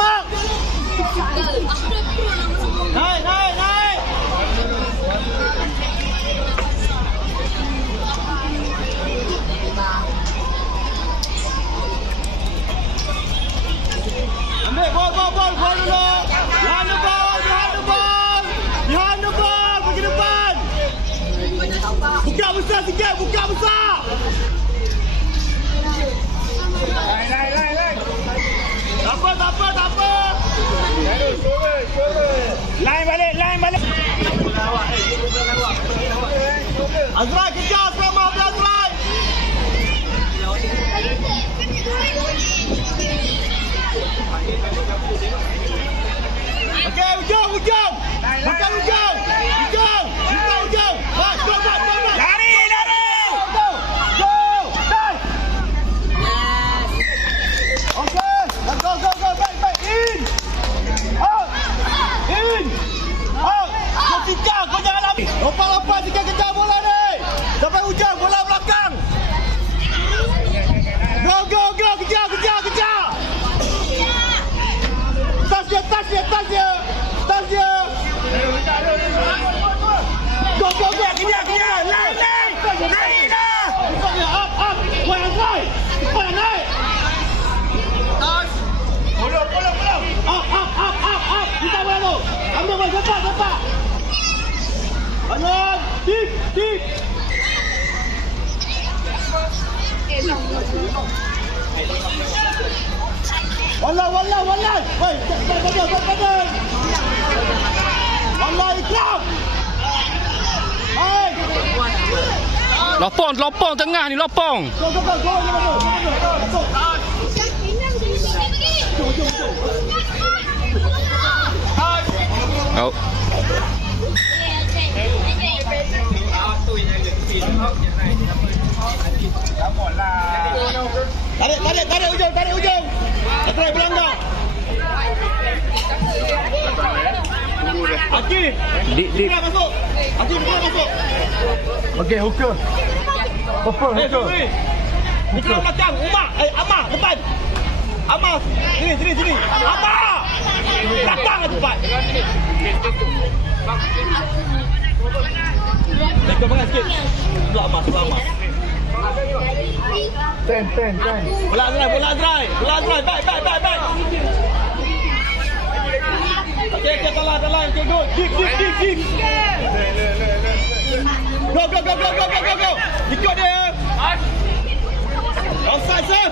Mak. Naik. Ambil bol dulu. Behind the ball, pergi depan. Buka besar sikit, buka besar. Lain. Tak apa. Lain balik. Azrai kejar sama Azrai. Okey, ujung. Bukan ujung. Go. Lari. Go. Dai. Okey, go. Baik. In. Out. Kau jangan ambil. Lompat jika kejar bola ni. Sampai ujung, bola belakang. Go. Kejar. Tas dia. Go. Kejar. Naik dah. Up. Cepat naik. Pulang. Up. Kita bola tu. Ambil bola cepat. Anon. Tip. Wallah. Woi, badan. Wallah ikram. Hai. Lopong tengah ni lopong. Go. Out. Tarik ujung. Tarik belakang. Aki. Dik. Masuk. Aki masuk. Okey, hooker. Hooker. Hooker belakang. Amah depan. Amah. Sini. Amah. Belakang cepat. Lekor bangat sikit. Sebelah Amah. Ten. Bola Azrai. Baik. Okey, telan. Okey, go. Kick. Go. Ikut dia. Offside, sir.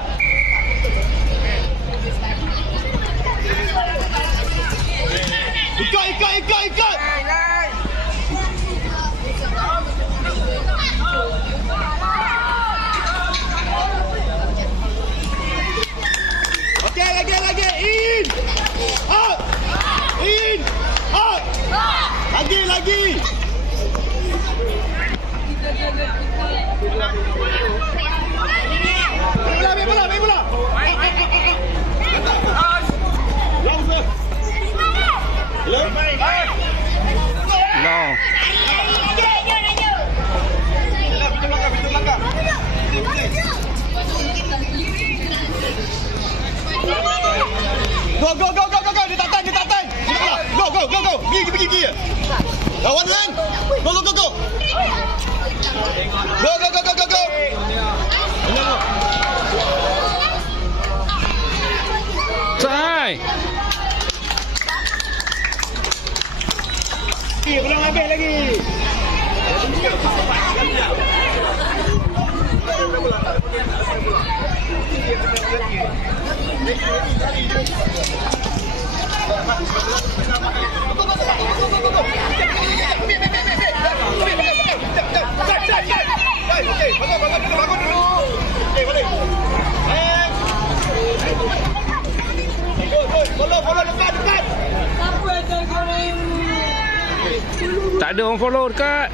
Ikut. Okey, lagi. In. Out. Lagi. Bola. Long, sir. Hello. No. Pintu belakang. Go. Dia tak tahan. Go. Pergi. Lawan kan? Go. Go. Sai. Belum habis lagi. Follow dekat. Tak ada orang follow dekat.